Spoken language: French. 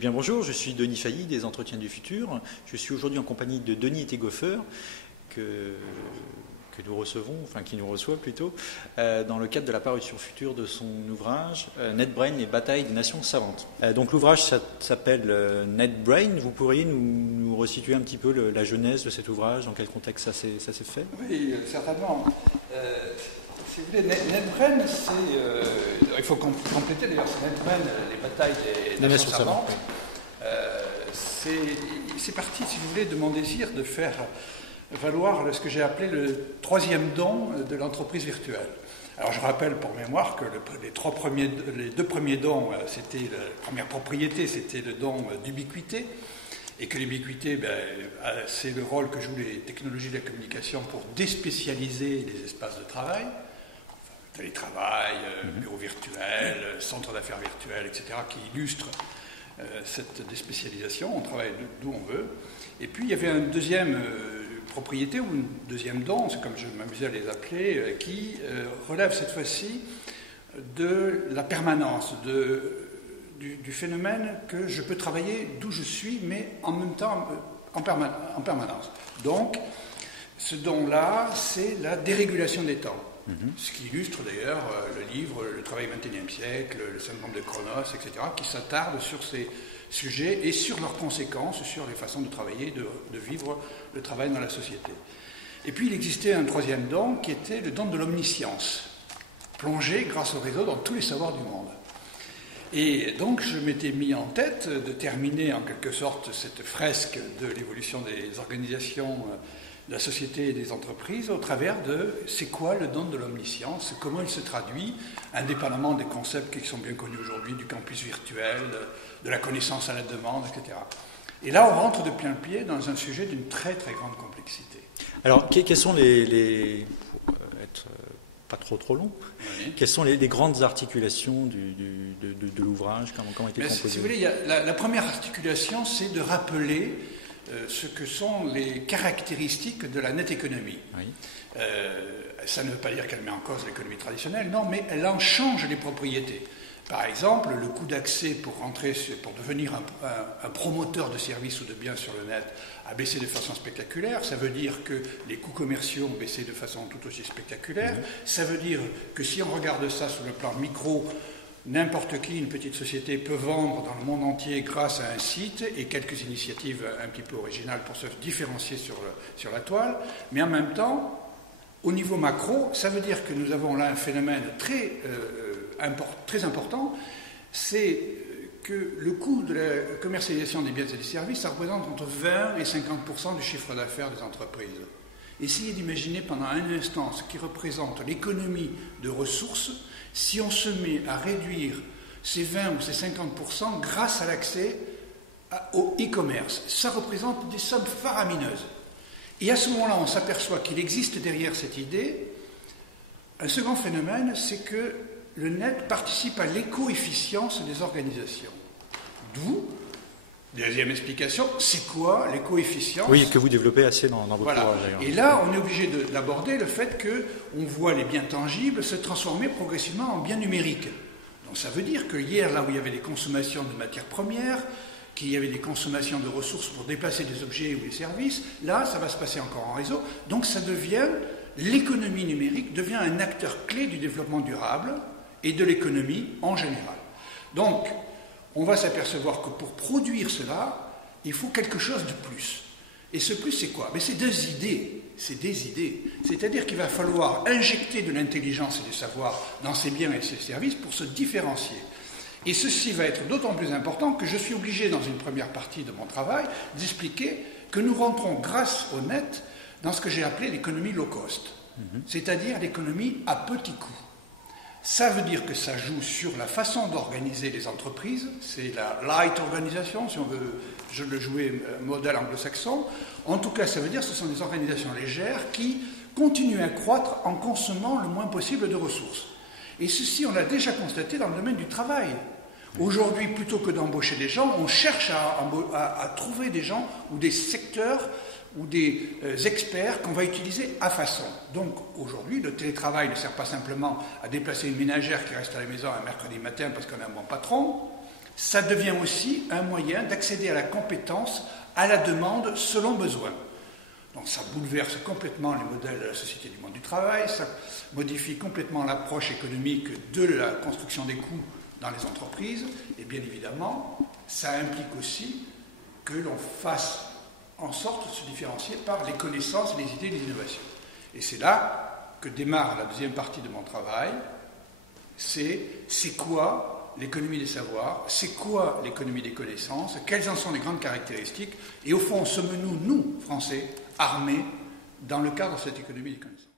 bien bonjour, je suis Denis Failly des Entretiens du Futur. Je suis aujourd'hui en compagnie de Denis Eteghofer que nous recevons, enfin qui nous reçoit plutôt, dans le cadre de la parution future de son ouvrage NetBrain, les batailles des nations savantes. Donc l'ouvrage s'appelle NetBrain. Vous pourriez nous resituer un petit peu la genèse de cet ouvrage, dans quel contexte ça s'est fait? Oui, certainement. Si vous voulez, NetBrain, il faut compléter d'ailleurs, c'est NetBrain, les batailles des nations savantes. C'est parti, si vous voulez, de mon désir de faire valoir ce que j'ai appelé le troisième don de l'entreprise virtuelle. Alors je rappelle pour mémoire que les deux premiers dons, c'était la première propriété, c'était le don d'ubiquité, et que l'ubiquité, c'est le rôle que jouent les technologies de la communication pour déspécialiser les espaces de travail, télétravail, bureau virtuel, centre d'affaires virtuel, etc., qui illustrent cette déspécialisation. On travaille d'où on veut. Et puis il y avait une deuxième propriété ou un deuxième don, c'est comme je m'amusais à les appeler, qui relève cette fois-ci de la permanence, du phénomène que je peux travailler d'où je suis, mais en même temps en permanence. Donc, ce don-là, c'est la dérégulation des temps. Ce qui illustre d'ailleurs le livre Le travail au XXIe siècle, le syndrome de Chronos, etc., qui s'attarde sur ces sujets et sur leurs conséquences, sur les façons de travailler, de vivre le travail dans la société. Et puis il existait un troisième don qui était le don de l'omniscience, plongé grâce au réseau dans tous les savoirs du monde. Et donc je m'étais mis en tête de terminer en quelque sorte cette fresque de l'évolution des organisations de la société et des entreprises au travers de c'est quoi le don de l'omniscience, comment il se traduit, indépendamment des concepts qui sont bien connus aujourd'hui, du campus virtuel, de la connaissance à la demande, etc. Et là, on rentre de plein pied dans un sujet d'une très très grande complexité. Alors, quels sont pour être pas trop long, oui, quelles sont les grandes articulations de l'ouvrage, comment était composé? Si vous voulez, la première articulation, c'est de rappeler ce que sont les caractéristiques de la net économie. Oui. Ça ne veut pas dire qu'elle met en cause l'économie traditionnelle, non, mais elle en change les propriétés. Par exemple, le coût d'accès pour devenir un promoteur de services ou de biens sur le net a baissé de façon spectaculaire. Ça veut dire que les coûts commerciaux ont baissé de façon tout aussi spectaculaire. Ça veut dire que si on regarde ça sur le plan micro, n'importe qui, une petite société, peut vendre dans le monde entier grâce à un site et quelques initiatives un petit peu originales pour se différencier sur la toile. Mais en même temps, au niveau macro, ça veut dire que nous avons là un phénomène très important, c'est que le coût de la commercialisation des biens et des services, ça représente entre 20 et 50% du chiffre d'affaires des entreprises. Essayez d'imaginer pendant un instant ce qui représente l'économie de ressources si on se met à réduire ces 20 ou ces 50% grâce à l'accès au e-commerce. Ça représente des sommes faramineuses. Et à ce moment-là, on s'aperçoit qu'il existe derrière cette idée un second phénomène, c'est que le net participe à l'éco-efficience des organisations. D'où, deuxième explication, c'est quoi l'éco-efficience? Oui, que vous développez assez dans votre ouvrage. Et là, on est obligé d'aborder le fait qu'on voit les biens tangibles se transformer progressivement en biens numériques. Donc ça veut dire que hier, là où il y avait des consommations de matières premières, qu'il y avait des consommations de ressources pour déplacer des objets ou des services, là, ça va se passer encore en réseau. Donc ça devient, l'économie numérique devient un acteur clé du développement durable et de l'économie en général. Donc, on va s'apercevoir que pour produire cela, il faut quelque chose de plus. Et ce plus, c'est quoi? C'est des idées. C'est des idées. C'est-à-dire qu'il va falloir injecter de l'intelligence et du savoir dans ces biens et ces services pour se différencier. Et ceci va être d'autant plus important que je suis obligé, dans une première partie de mon travail, d'expliquer que nous rentrons grâce au net dans ce que j'ai appelé l'économie low cost, c'est-à-dire l'économie à petits coûts. Ça veut dire que ça joue sur la façon d'organiser les entreprises, c'est la light organisation, si on veut le jouer modèle anglo-saxon. En tout cas, ça veut dire que ce sont des organisations légères qui continuent à croître en consommant le moins possible de ressources. Et ceci, on l'a déjà constaté dans le domaine du travail. Aujourd'hui, plutôt que d'embaucher des gens, on cherche à trouver des gens ou des secteurs ou des experts qu'on va utiliser à façon. Donc aujourd'hui, le télétravail ne sert pas simplement à déplacer une ménagère qui reste à la maison un mercredi matin parce qu'on a un bon patron, ça devient aussi un moyen d'accéder à la compétence, à la demande selon besoin. Donc ça bouleverse complètement les modèles de la société du monde du travail, ça modifie complètement l'approche économique de la construction des coûts dans les entreprises, et bien évidemment, ça implique aussi que l'on fasse en sorte de se différencier par les connaissances, les idées, les innovations. Et c'est là que démarre la deuxième partie de mon travail, c'est quoi l'économie des savoirs, c'est quoi l'économie des connaissances, quelles en sont les grandes caractéristiques, et au fond, sommes-nous, nous, Français, armés dans le cadre de cette économie des connaissances.